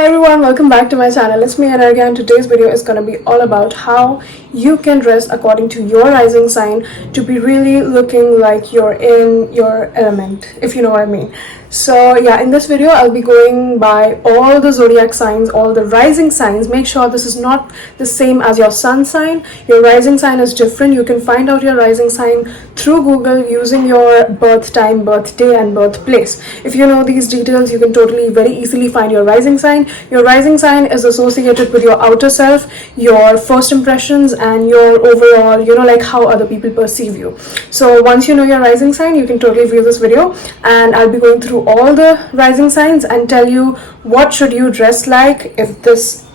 Hi everyone, welcome back to my channel. It's me Anargya, and today's video is going to be all about how you can dress according to your rising sign to be really looking like you're in your element, if you know what I mean. So yeah, in this video I'll be going by all the zodiac signs, all the rising signs. Make sure this is not the same as your sun sign. Your rising sign is different. You can find out your rising sign through Google using your birth time, birthday and birthplace. If you know these details, you can totally very easily find your rising sign. Your rising sign is associated with your outer self, your first impressions and your overall, like how other people perceive you. So once you know your rising sign, you can totally view this video, and I'll be going through all the rising signs and tell you what should you dress like if this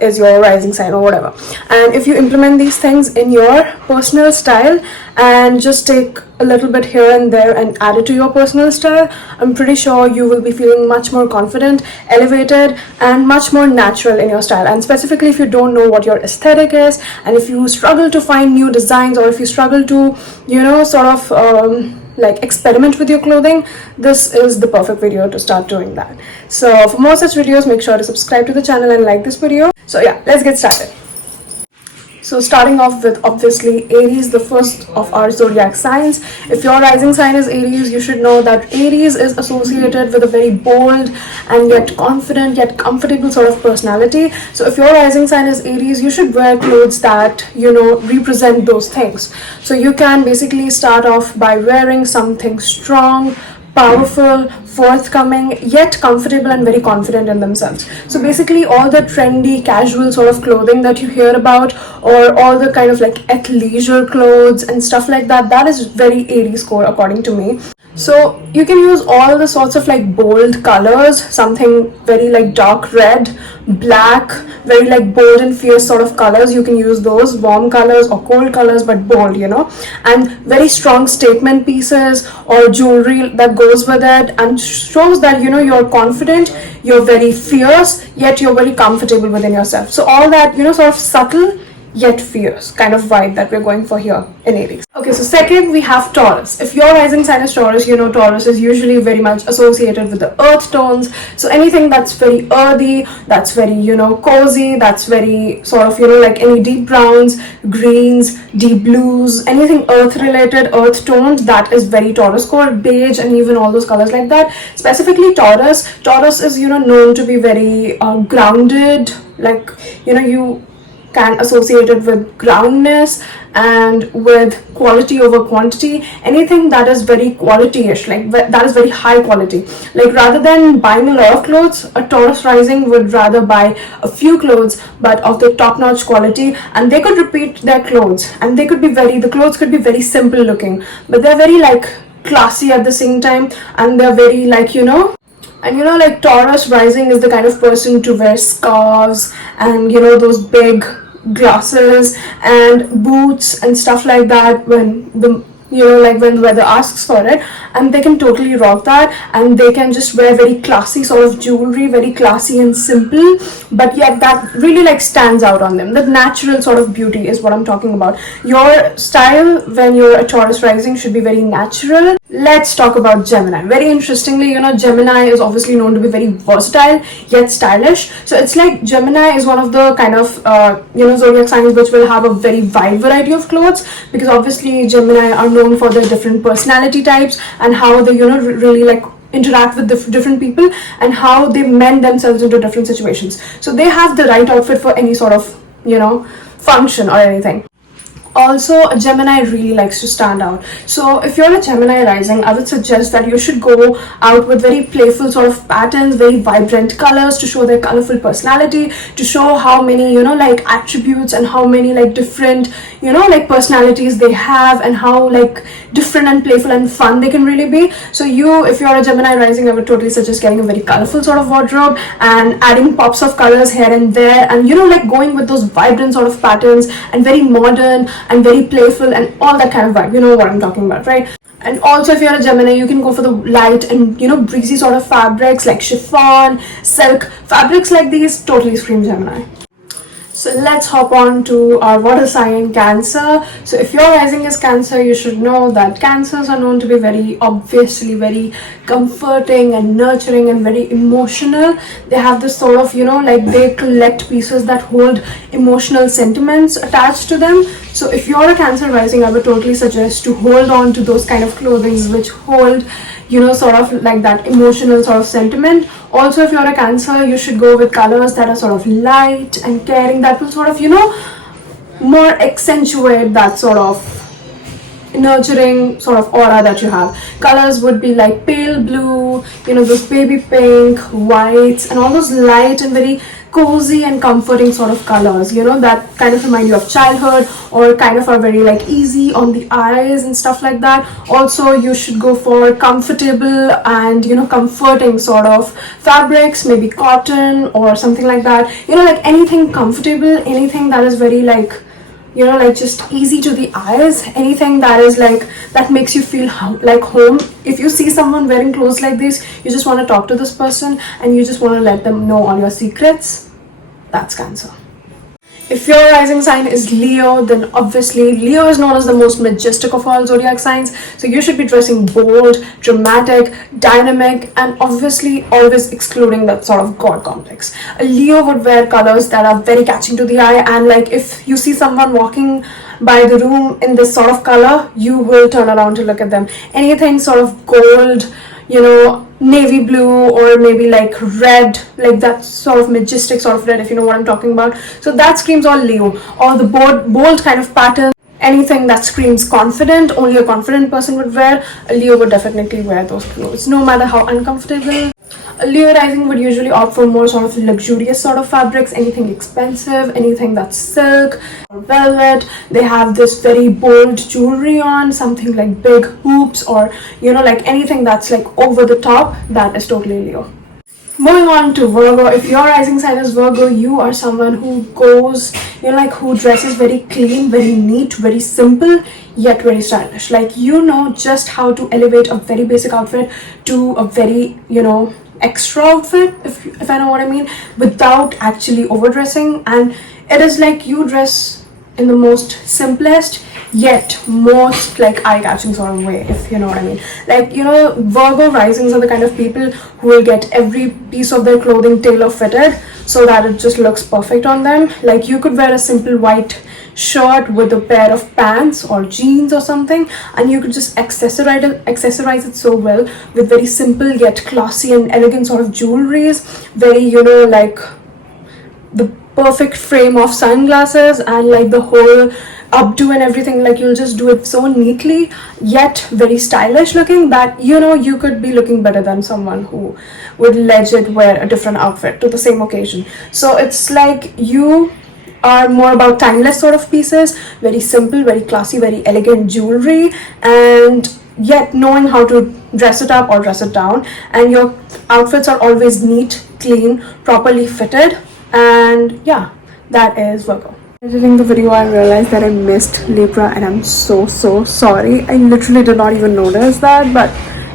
is your rising sign or whatever. And if you implement these things in your personal style and just take a little bit here and there and add it to your personal style, I'm pretty sure you will be feeling much more confident, elevated and much more natural in your style. And specifically if you don't know what your aesthetic is, and if you struggle to find new designs, or if you struggle to like experiment with your clothing, this is the perfect video to start doing that. So for more such videos, make sure to subscribe to the channel and like this video. So yeah, let's get started. So starting off with obviously Aries, the first of our zodiac signs. If your rising sign is Aries, you should know that Aries is associated with a very bold and yet confident yet comfortable sort of personality. So if your rising sign is Aries, you should wear clothes that represent those things. So you can basically start off by wearing something strong, powerful, forthcoming, yet comfortable and very confident in themselves. So basically all the trendy casual sort of clothing that you hear about, or all the kind of like athleisure clothes and stuff like that, that is very Aries core according to me. So you can use all the sorts of like bold colors, something very like dark red, black, very like bold and fierce sort of colors. You can use those warm colors or cold colors, but bold, and very strong statement pieces or jewelry that goes with it and shows that you're confident, you're very fierce, yet you're very comfortable within yourself. So all that sort of subtle yet fierce kind of vibe that we're going for here in Aries. Okay, so second we have Taurus. If your rising sign is Taurus, Taurus is usually very much associated with the earth tones. So anything that's very earthy, that's very cozy, that's very sort of like any deep browns, greens, deep blues, anything earth related, earth toned, that is very Taurus core. Beige and even all those colors like that. Specifically Taurus is known to be very grounded, like you can associate it with groundness and with quality over quantity. Anything that is very quality-ish, like that is very high quality. Like rather than buying a lot of clothes, a Taurus rising would rather buy a few clothes but of the top-notch quality, and they could repeat their clothes, and they could be the clothes could be very simple looking, but they're very like classy at the same time, and they're very like and like Taurus rising is the kind of person to wear scarves and those big glasses and boots and stuff like that when the when the weather asks for it, and they can totally rock that, and they can just wear very classy sort of jewelry, very classy and simple, but yet that really like stands out on them. The natural sort of beauty is what I'm talking about. Your style when you're a Taurus rising should be very natural. Let's talk about Gemini. Very interestingly, Gemini is obviously known to be very versatile yet stylish. So it's like Gemini is one of the kind of zodiac signs which will have a very wide variety of clothes, because obviously Gemini are known for their different personality types and how they really like interact with different people and how they mend themselves into different situations. So they have the right outfit for any sort of function or anything. Also, a Gemini really likes to stand out. So if you're a Gemini rising, I would suggest that you should go out with very playful sort of patterns, very vibrant colors to show their colorful personality, to show how many like attributes and how many like different like personalities they have, and how like different and playful and fun they can really be. So if you're a Gemini rising, I would totally suggest getting a very colorful sort of wardrobe and adding pops of colors here and there, and like going with those vibrant sort of patterns and very modern and very playful and all that kind of vibe. You know what I'm talking about, right? And also if you're a Gemini, you can go for the light and breezy sort of fabrics like chiffon, silk. Fabrics like these totally scream Gemini. So let's hop on to our water sign, Cancer. So if your rising is Cancer, you should know that Cancers are known to be very obviously very comforting and nurturing and very emotional. They have this sort of, like they collect pieces that hold emotional sentiments attached to them. So if you're a Cancer rising, I would totally suggest to hold on to those kind of clothings which hold, sort of like that emotional sort of sentiment. Also, if you're a Cancer, you should go with colors that are sort of light and caring, that will sort of, more accentuate that sort of nurturing sort of aura that you have. Colors would be like pale blue, those baby pink, whites, and all those light and very cozy and comforting sort of colors, that kind of remind you of childhood or kind of are very like easy on the eyes and stuff like that. Also, you should go for comfortable and comforting sort of fabrics, maybe cotton or something like that, like anything comfortable, anything that is very like like just easy to the eyes, anything that is like that makes you feel like home. If you see someone wearing clothes like this, you just want to talk to this person and you just want to let them know all your secrets. That's Cancer. If your rising sign is Leo, then obviously Leo is known as the most majestic of all zodiac signs. So you should be dressing bold, dramatic, dynamic, and obviously always excluding that sort of god complex. A Leo would wear colors that are very catching to the eye, and like if you see someone walking by the room in this sort of color, you will turn around to look at them. Anything sort of gold, navy blue, or maybe like red, like that sort of majestic sort of red, if you know what I'm talking about. So that screams all Leo. Or the bold kind of pattern, anything that screams confident, only a confident person would wear. A Leo would definitely wear those clothes, no matter how uncomfortable. A Leo rising would usually opt for more sort of luxurious sort of fabrics, anything expensive, anything that's silk or velvet. They have this very bold jewelry on, something like big hoops, or like anything that's like over the top. That is totally Leo. Moving on to Virgo. If your rising sign is Virgo, you are someone who goes, who dresses very clean, very neat, very simple, yet very stylish. Like, just how to elevate a very basic outfit to a very, extra outfit, if I know what I mean, without actually overdressing. And it is like you dress in the most simplest yet most like eye-catching sort of way, if you know what I mean. Like, Virgo risings are the kind of people who will get every piece of their clothing tailor fitted so that it just looks perfect on them. Like, you could wear a simple white shirt with a pair of pants or jeans or something, and you could just accessorize it so well with very simple yet classy and elegant sort of jewelries, very like the perfect frame of sunglasses and like the whole updo and everything. Like, you'll just do it so neatly yet very stylish looking that you could be looking better than someone who would legit wear a different outfit to the same occasion. So it's like you are more about timeless sort of pieces, very simple, very classy, very elegant jewelry, and yet knowing how to dress it up or dress it down. And your outfits are always neat, clean, properly fitted. And yeah, that is Virgo. Editing the video, I realized that I missed Libra, and I'm so sorry. I literally did not even notice that, but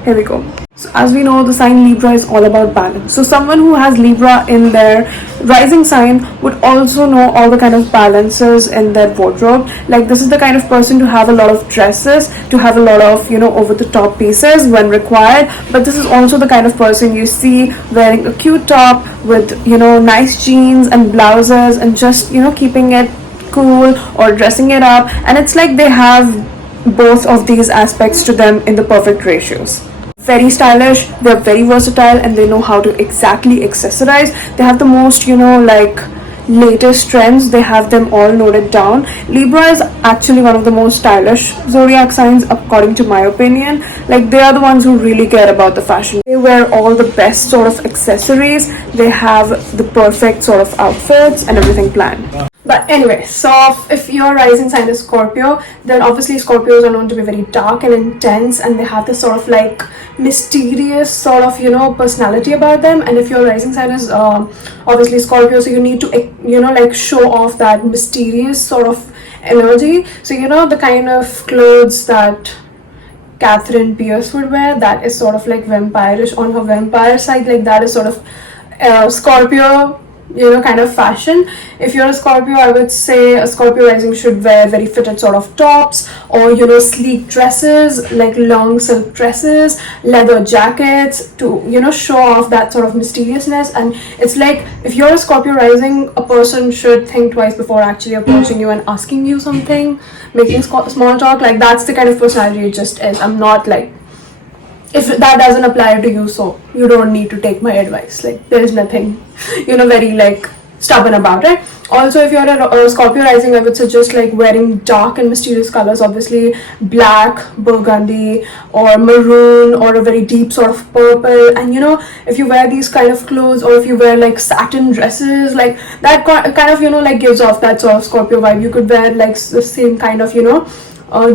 here we go. So as we know, the sign Libra is all about balance. So someone who has Libra in their rising sign would also know all the kind of balances in their wardrobe. Like, this is the kind of person to have a lot of dresses, to have a lot of over the top pieces when required, but this is also the kind of person you see wearing a cute top with nice jeans and blouses and just keeping it cool or dressing it up. And it's like they have both of these aspects to them in the perfect ratios. Very stylish, they're very versatile, and they know how to exactly accessorize. They have the most like latest trends, they have them all noted down. Libra is actually one of the most stylish zodiac signs according to my opinion. Like, they are the ones who really care about the fashion. They wear all the best sort of accessories, they have the perfect sort of outfits and everything planned. But anyway, so if your rising sign is Scorpio, then obviously Scorpios are known to be very dark and intense, and they have this sort of like mysterious sort of personality about them. And if your rising sign is obviously Scorpio, so you need to like show off that mysterious sort of energy. So the kind of clothes that Catherine Pierce would wear, that is sort of like vampirish on her vampire side. Like, that is sort of Scorpio kind of fashion. If you're a Scorpio, I would say a Scorpio rising should wear very fitted sort of tops, or sleek dresses, like long silk dresses, leather jackets, to show off that sort of mysteriousness. And it's like, if you're a Scorpio rising, a person should think twice before actually approaching you and asking you something, making small talk. Like, that's the kind of personality it just is. I'm not like, if that doesn't apply to you, so you don't need to take my advice. Like, there's nothing very like stubborn about it. Also, if you're a Scorpio rising, I would suggest like wearing dark and mysterious colors, obviously black, burgundy, or maroon, or a very deep sort of purple. And if you wear these kind of clothes, or if you wear like satin dresses, like that kind of like gives off that sort of Scorpio vibe. You could wear like the same kind of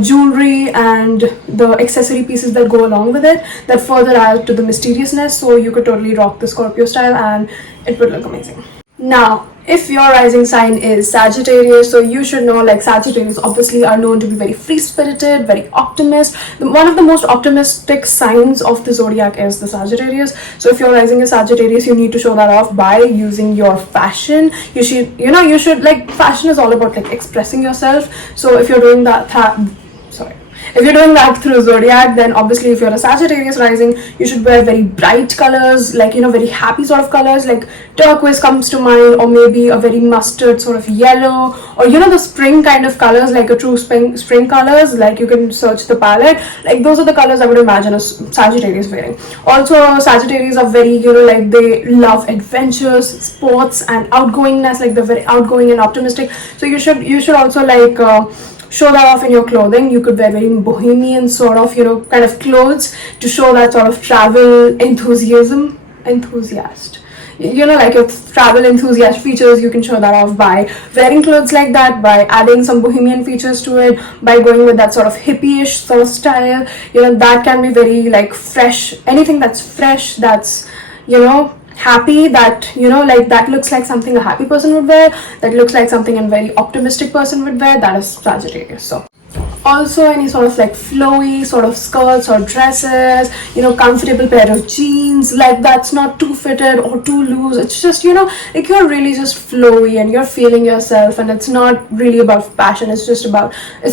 jewelry and the accessory pieces that go along with it, that further add to the mysteriousness. So you could totally rock the Scorpio style and it would look amazing. Now, if your rising sign is Sagittarius, so you should know like Sagittarius obviously are known to be very free-spirited, very optimist. One of the most optimistic signs of the zodiac is the Sagittarius. So if you're rising as Sagittarius, you need to show that off by using your fashion. You should like, fashion is all about like expressing yourself. So if you're doing if you're doing that through zodiac, then obviously if you're a Sagittarius rising, you should wear very bright colors, like very happy sort of colors, like turquoise comes to mind, or maybe a very mustard sort of yellow, or the spring kind of colors, like a true spring colors. Like, you can search the palette, like those are the colors I would imagine a Sagittarius wearing. Also, Sagittarius are very like, they love adventures, sports, and outgoingness. Like, they're very outgoing and optimistic. So you should also like show that off in your clothing. You could wear very bohemian sort of kind of clothes to show that sort of travel enthusiast, like your travel enthusiast features. You can show that off by wearing clothes like that, by adding some bohemian features to it, by going with that sort of hippie-ish sort of style. That can be very like fresh. Anything that's fresh, that's happy, that like that looks like something a happy person would wear, that looks like something a very optimistic person would wear, that is Sagittarius. So also, any sort of like flowy sort of skirts or dresses, comfortable pair of jeans, like that's not too fitted or too loose. It's just like you're really just flowy and you're feeling yourself, and it's not really about fashion. It's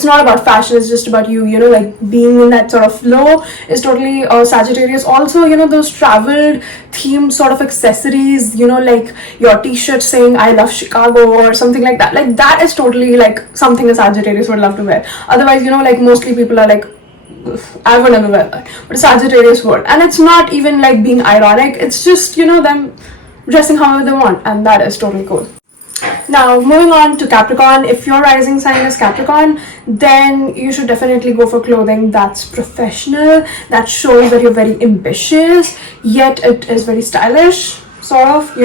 not about fashion, it's just about you, like being in that sort of flow is totally Sagittarius. Also, those traveled themed sort of accessories, like your t-shirt saying I love Chicago or something like that. Like, that is totally like something a Sagittarius would love to wear. Otherwise, like mostly people are like, I would never wear that, but a Sagittarius would. And it's not even like being ironic, it's just them dressing however they want, and that is totally cool. Now, moving on to Capricorn. If your rising sign is Capricorn, then you should definitely go for clothing that's professional, that shows that you're very ambitious, yet it is very stylish, sort of,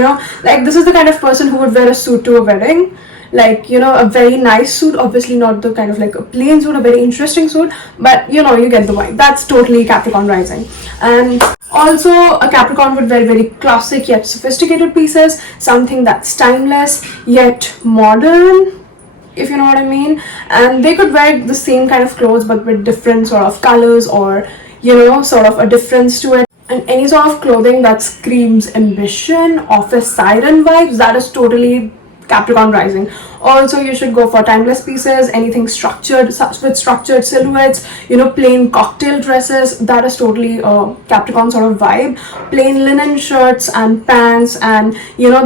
like this is the kind of person who would wear a suit to a wedding. Like, a very nice suit, obviously not the kind of like a plain suit, a very interesting suit, but you get the vibe. That's totally Capricorn rising. And also, a Capricorn would wear very classic yet sophisticated pieces, something that's timeless yet modern, if you know what I mean. And they could wear the same kind of clothes but with different sort of colors, or sort of a difference to it. And any sort of clothing that screams ambition, office siren vibes, that is totally Capricorn rising. Also, you should go for timeless pieces, anything structured with structured silhouettes, plain cocktail dresses, that is totally a Capricorn sort of vibe. Plain linen shirts and pants, and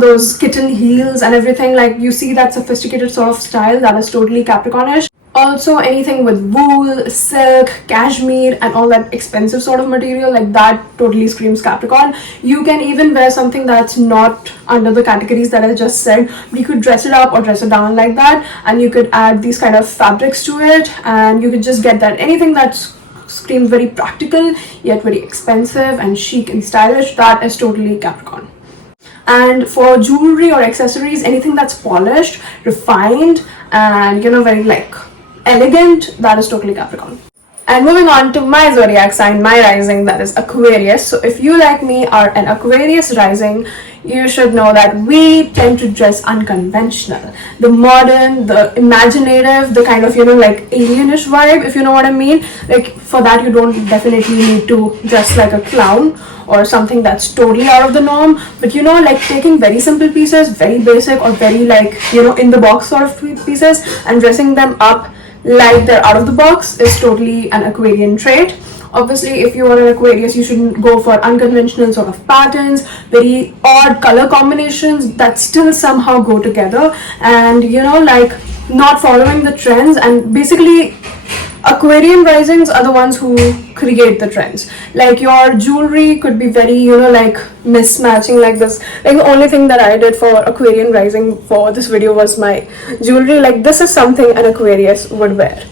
those kitten heels and everything, like you see that sophisticated sort of style, that is totally Capricornish. Also, anything with wool, silk, cashmere, and all that expensive sort of material, like that totally screams Capricorn. You can even wear something that's not under the categories that I just said, but you could dress it up or dress it down like that, and you could add these kind of fabrics to it, and you could just get that. Anything that screams very practical yet very expensive and chic and stylish, that is totally Capricorn. And for jewelry or accessories, anything that's polished, refined, and very like elegant, that is totally Capricorn. And moving on to my zodiac sign, my rising, that is Aquarius. So if you, like me, are an Aquarius rising, you should know that we tend to dress unconventional. The modern, the imaginative, the kind of like alienish vibe, if you know what I mean. Like, for that you don't definitely need to dress like a clown or something that's totally out of the norm. But you know, like taking very simple pieces, very basic or very like, you know, in the box sort of pieces and dressing them up like they're out of the box is totally an Aquarian trait. Obviously, if you are an Aquarius, you shouldn't go for unconventional sort of patterns, very odd color combinations that still somehow go together, and you know, like not following the trends. And basically, Aquarian risings are the ones who create the trends. Like your jewelry could be very, you know, like mismatching like this. Like the only thing that I did for Aquarian rising for this video was my jewelry. Like this is something an Aquarius would wear.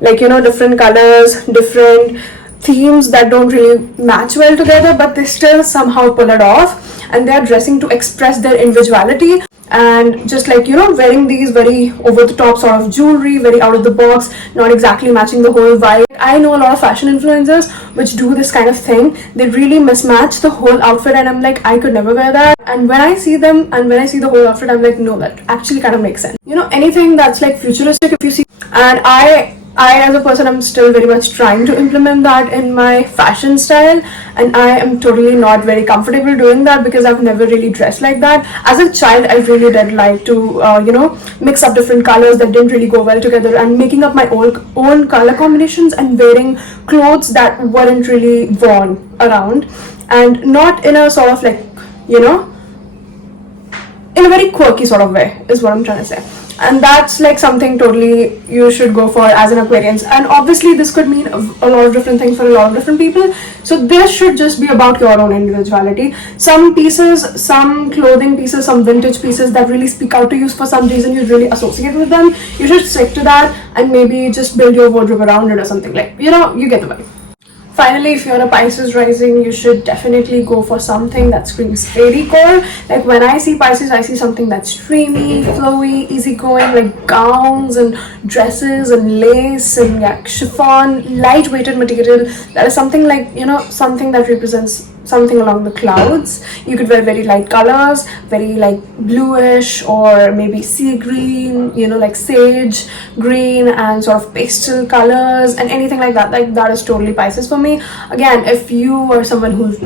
Like, you know, different colors, different themes that don't really match well together, but they still somehow pull it off, and they're dressing to express their individuality. And just like, you know, wearing these very over the top sort of jewelry, very out of the box, not exactly matching the whole vibe. I know a lot of fashion influencers which do this kind of thing. They really mismatch the whole outfit, and I'm like, I could never wear that. And when I see them and when I see the whole outfit, I'm like, no, that actually kind of makes sense. You know, anything that's like futuristic, if you see, and I as a person, I'm still very much trying to implement that in my fashion style, and I am totally not very comfortable doing that because I've never really dressed like that. As a child, I really did like to you know, mix up different colors that didn't really go well together, and making up my own color combinations and wearing clothes that weren't really worn around, and not in a sort of like, you know, in a very quirky sort of way is what I'm trying to say. And that's like something totally you should go for as an Aquarians. And obviously this could mean a lot of different things for a lot of different people, so this should just be about your own individuality. Some pieces, some clothing pieces, some vintage pieces that really speak out to you for some reason, you really associate with them, you should stick to that and maybe just build your wardrobe around it or something. Like, you know, you get the vibe. Finally, if you're a Pisces rising, you should definitely go for something that screams airy core. Like when I see Pisces, I see something that's dreamy, flowy, easygoing, like gowns and dresses and lace and yeah, chiffon, light-weighted material. That is something like, you know, something that represents something along the clouds. You could wear very light colors, very like bluish or maybe sea green, you know, like sage green and sort of pastel colors and anything like that. Like that is totally Pisces for me. Again, if you are someone who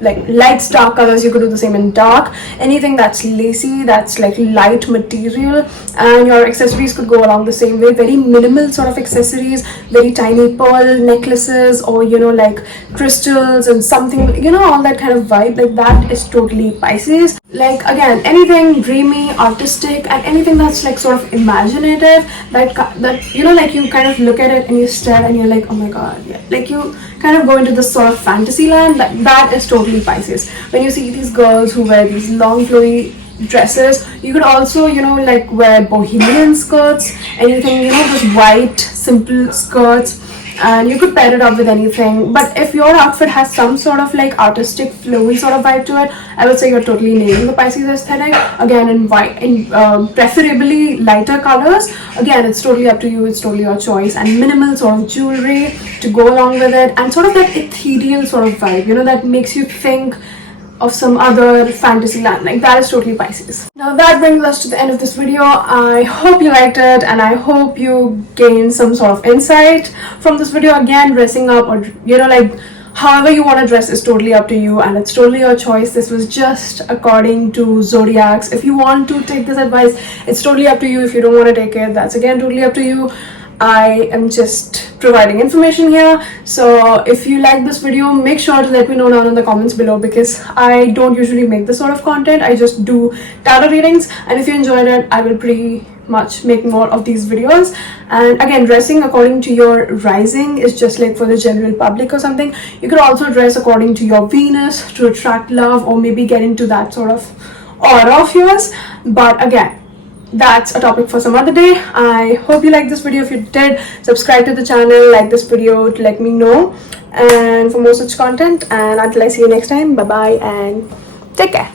like likes dark colors, you could do the same in dark. Anything that's lacy, that's like light material, and your accessories could go along the same way. Very minimal sort of accessories, very tiny pearl necklaces, or you know, like crystals and something, you know, all that kind of vibe. Like that is totally Pisces. Like again, anything dreamy, artistic, and anything that's like sort of imaginative, that you know, like you kind of look at it and you stare and you're like, oh my god, yeah, like you kind of go into this sort of fantasy land. That is totally Pisces. When you see these girls who wear these long flowy dresses, you could also, you know, like wear bohemian skirts, anything, you know, those white simple skirts, and you could pair it up with anything. But if your outfit has some sort of like artistic flowy sort of vibe to it, I would say you're totally nailing the Pisces aesthetic. Again, in white, in preferably lighter colors. Again, it's totally up to you, it's totally your choice. And minimal sort of jewelry to go along with it, and sort of that ethereal sort of vibe, you know, that makes you think of some other fantasy land. Like that is totally Pisces. Now that brings us to the end of this video. I hope you liked it, and I hope you gained some sort of insight from this video. Again, dressing up, or you know, like however you want to dress is totally up to you, and it's totally your choice. This was just according to zodiacs. If you want to take this advice, it's totally up to you. If you don't want to take it, that's again totally up to you. I am just providing information here. So if you like this video, make sure to let me know down in the comments below, because I don't usually make this sort of content. I just do tarot readings, and if you enjoyed it, I will pretty much make more of these videos. And again, dressing according to your rising is just like for the general public or something. You could also dress according to your Venus to attract love, or maybe get into that sort of aura of yours. But again, that's a topic for some other day. I hope you liked this video. If you did, subscribe to the channel, like this video to let me know, and for more such content. And until I see you next time, bye bye and take care.